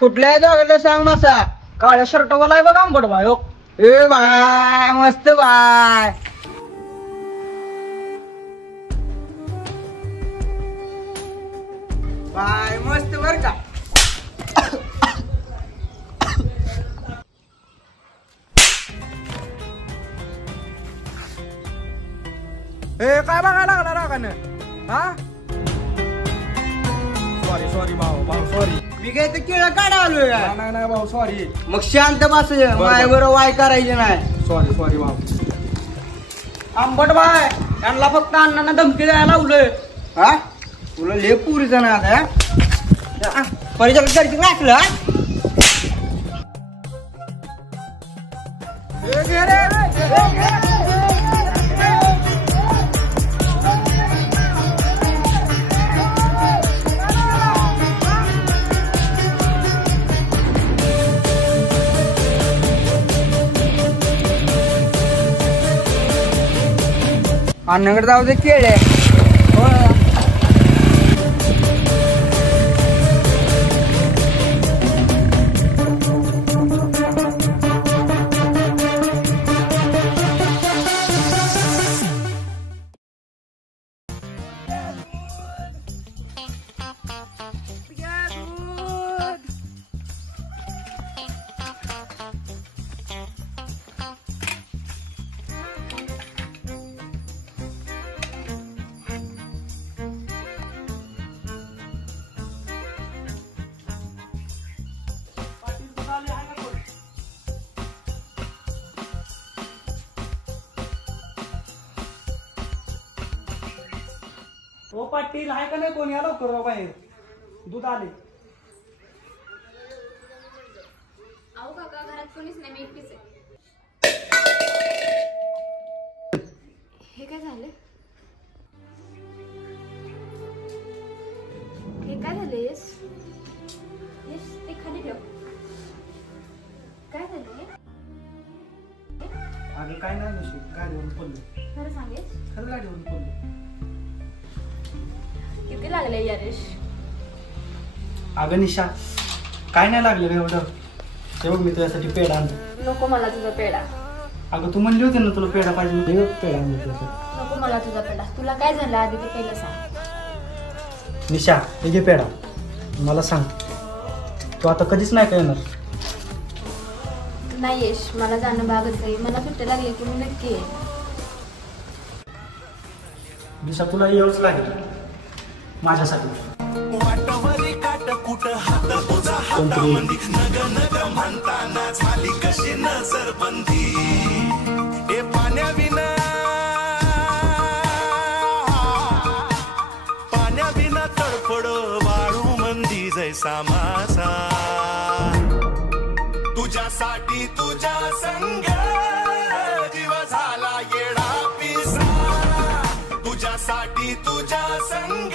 कुठल्या जागेला सांग मासा काळ्या शर्टवाला आहे बघा आंबट बाय. ए बाय मस्त बाय. बाय मस्त बर का. ए काय बघायला लागला रागानं हा. सॉरी भाऊ सॉरी. मी काय तर केळं काढा आलोय. नाही भाऊ सॉरी. मग शांत बस माय बरोबर वाय करायचे नाही. सॉरी भाऊ. आंबट बाय यांना फक्त अण्णांना धमकी द्यायला लावलंय. हा तुला लय पुरीचं ना आता परिचय नाचलं. अण्णाकडे जाऊ दे केळे. ओ पाटील आहे का नाही कोणी आलो करू बाहेर दूध आले. अहो काका घरात कोणीच नाही मी एकटीच आहे. हे काय झालं. हे काय झालं यश. यश ते खाली ठेव. काय झालं. अगं काय नाही नशी गाडीवरून पडलो. खरं सांग यश. खरं गाडीवरून पडलो. किती लागले यारेश. अगं निशा काय नाही लागलं रे एवढं. तेव्हा मी तुझ्यासाठी पेढा आणतो. नको मला तुझा पेढा. अगं तू म्हणली होती ना तुला पेढा पाहिजे. पेढा आणतो तुझ्यासाठी. नको मला तुझा पेढा. तुला काय झालं आधी ते पहिलं सांग. निशा हे घे पेढा. मला सांग तू आता कधीच नाही का येणार. नाही यश मला जाणं भागच आहे. मला सुट्ट्या लागली की मी नक्की येईन. निशा तुला यावंच लागेल माझ्यासाठी. पाण्याविना तडफड वाळू मंदी जैसा मासा. तुझ्यासाठी तुझ्या संग जीव झाला येडा पिसा. तुझ्यासाठी तुझ्या संग